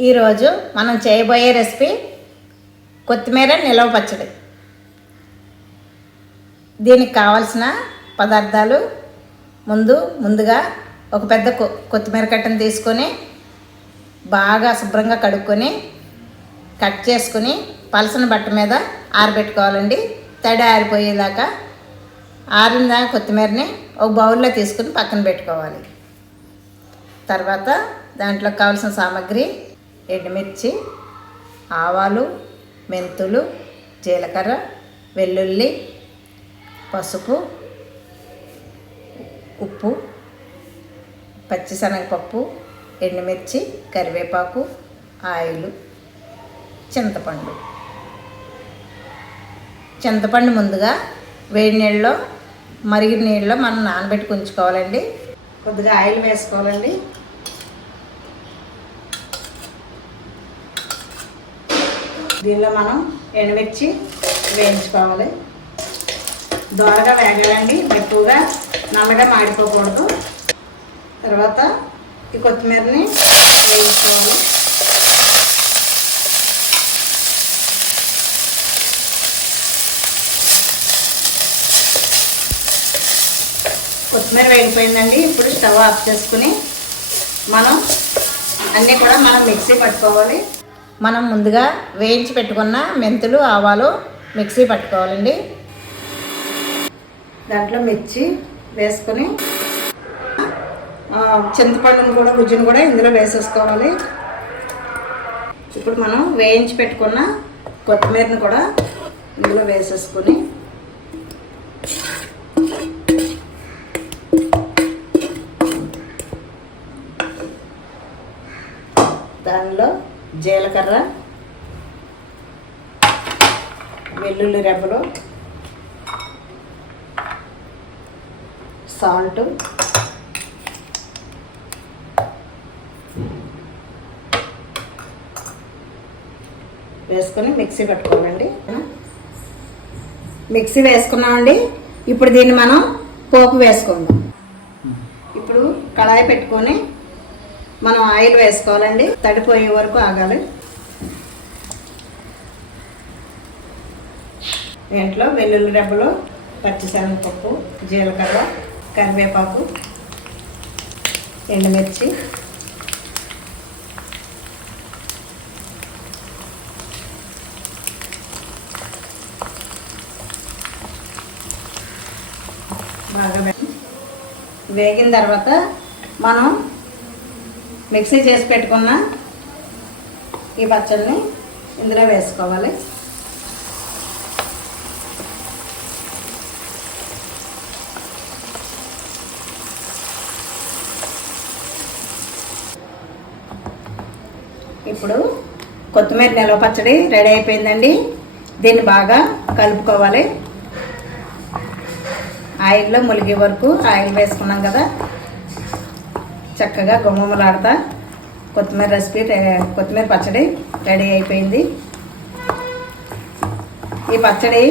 ఈరోజు మనం చేయబోయే రెసిపీ కొత్తిమీర నిలవ పచ్చడి. దీనికి కావాల్సిన పదార్థాలు ముందు ముందుగా ఒక పెద్ద కొ కొత్తిమీర కట్టను తీసుకొని బాగా శుభ్రంగా కడుక్కొని కట్ చేసుకుని పలసన బట్ట మీద ఆరబెట్టుకోవాలండి. తడి ఆరిపోయేదాకా ఆరిన కొత్తిమీరని ఒక బౌల్లో తీసుకుని పక్కన పెట్టుకోవాలి. తర్వాత దాంట్లో కావాల్సిన సామాగ్రి ఎండుమిర్చి ఆవాలు మెంతులు జీలకర్ర వెల్లుల్లి పసుపు ఉప్పు పచ్చిశనగపప్పు ఎండుమిర్చి కరివేపాకు ఆయిల్ చింతపండు. చింతపండు ముందుగా వేడి నీళ్ళలో మరిగిన నీళ్ళలో మనం నానబెట్టి ఉంచుకోవాలండి. కొద్దిగా ఆయిల్ వేసుకోవాలండి. దీనిలో మనం ఎండుమిర్చి వేయించుకోవాలి. దోరగా వేగాలండి. ఎక్కువగా నల్లగా మాడిపోకూడదు. తర్వాత ఈ కొత్తిమీరని వేయించుకోవాలి. కొత్తిమీర వేగిపోయిందండి. ఇప్పుడు స్టవ్ ఆఫ్ చేసుకుని మనం అన్నీ కూడా మనం మిక్సీ పట్టుకోవాలి. మనం ముందుగా వేయించి పెట్టుకున్న మెంతులు ఆవాలు మిక్సీ పట్టుకోవాలండి. దాంట్లో మిర్చి వేసుకొని చింతపండును కూడా గుజ్జును కూడా ఇందులో వేసేసుకోవాలి. ఇప్పుడు మనం వేయించి పెట్టుకున్న కొత్తిమీరని కూడా ఇందులో వేసేసుకొని దానిలో జీలకర్ర వెల్లుల్లి రెబ్బలు సాల్ట్ వేసుకొని మిక్సీ పెట్టుకోవాలండి. మిక్సీ వేసుకున్నామండి. ఇప్పుడు దీన్ని మనం పోపు వేసుకుందాం ఇప్పుడు కళాయి పెట్టుకొని మనం ఆయిల్ వేసుకోవాలండి. తడిపోయే వరకు ఆగాలి. దీంట్లో వెల్లుల్లి రెబ్బలు పచ్చిశనగపప్పు జీలకర్ర కరివేపాకు ఎండుమిర్చి బాగా వేగిన తర్వాత మనం మిక్సీ చేసి పెట్టుకున్న ఈ పచ్చడిని ఇందులో వేసుకోవాలి. ఇప్పుడు కొత్తిమీర నిలవ పచ్చడి రెడీ అయిపోయిందండి. దీన్ని బాగా కలుపుకోవాలి. ఆయిల్లో ములిగే వరకు ఆయిల్ వేసుకున్నాం కదా. చక్కగా గుమ్మలాడతా కొత్తిమీర రెసిపీ కొత్తిమీర పచ్చడి రెడీ అయిపోయింది. ఈ పచ్చడి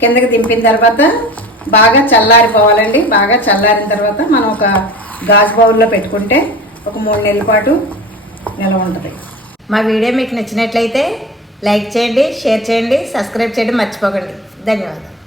కిందకి దింపిన తర్వాత బాగా చల్లారిపోవాలండి. బాగా చల్లారిన తర్వాత మనం ఒక గాజు బౌల్లో పెట్టుకుంటే ఒక మూడు నెలల పాటు నిల్వ ఉంటుంది. మా వీడియో మీకు నచ్చినట్లయితే లైక్ చేయండి షేర్ చేయండి సబ్స్క్రైబ్ చేయడం మర్చిపోకండి. ధన్యవాదాలు.